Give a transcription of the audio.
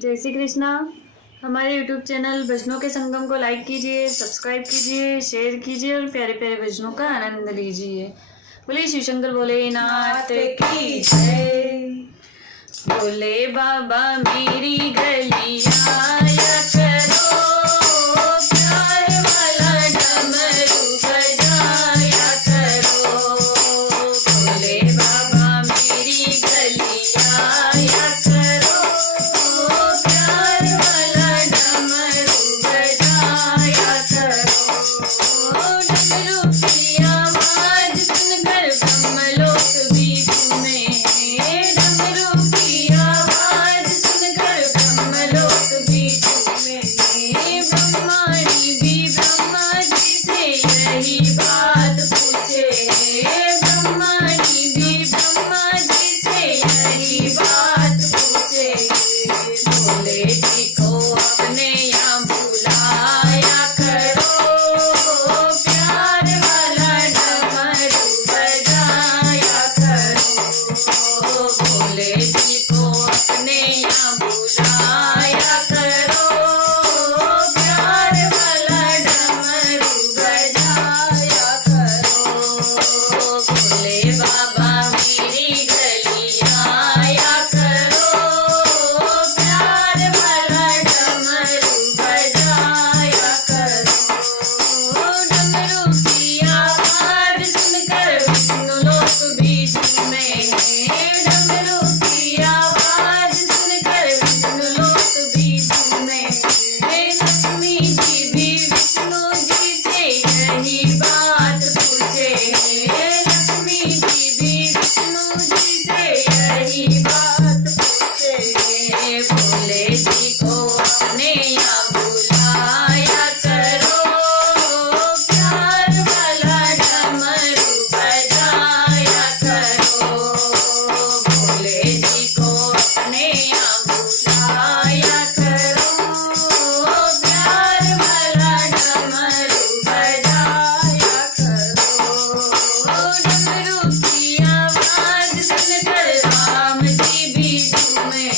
जय श्री कृष्णा। हमारे YouTube channel भजनों के संगम को लाइक कीजिए, सब्सक्राइब कीजिए, शेयर कीजिए और प्यारे प्यारे भजनों का आनंद लीजिए। बोले शिव शंकर भोलेनाथ की जय। भोले बाबा मेरी गलियां आया करो, प्यार वाला डमरू बजाया करो। भोले बाबा मेरी गलियां आया करो, प्यार वाला डमरू बजाया करो। डमरू की आवाज सुनकर ब्रह्मलोक भी झूमे, डमरू की आवाज सुनकर ब्रह्मलोक भी झूमे। ब्रह्माणी भी ब्रह्मा जी से यही बात पूछे, ब्रह्माणी भी ब्रह्मा जी से यही बात पूछे। भोले जी को अपने यहाँ बुलाया करो, प्यार वाला डमरू बजाया करो। भोले जी को अपने यहाँ बुलाया करो, प्यार वाला डमरू बजाया करो। भोले बाबा मेरी गलियां आया करो, प्यार वाला डमरू बजाया करो। डमरू की आवाज सुनकर विष्णुलोक भी झूमे, डमरू की आवाज सुनकर विष्णुलोक भी झूमे। लक्ष्मी जी भी विष्णु जी से यही बात पूछे, लक्ष्मी जी भी विष्णु जी से यही बात पूछे। भोले जी को अपने यहाँ बुलाया करो, प्यार वाला डमरू बजाया करो। भोले जी को अपने यहाँ बुलाया करो, प्यार वाला डमरू बजाया करो। डमरू की आवाज सुनकर राम जी भी झूमे,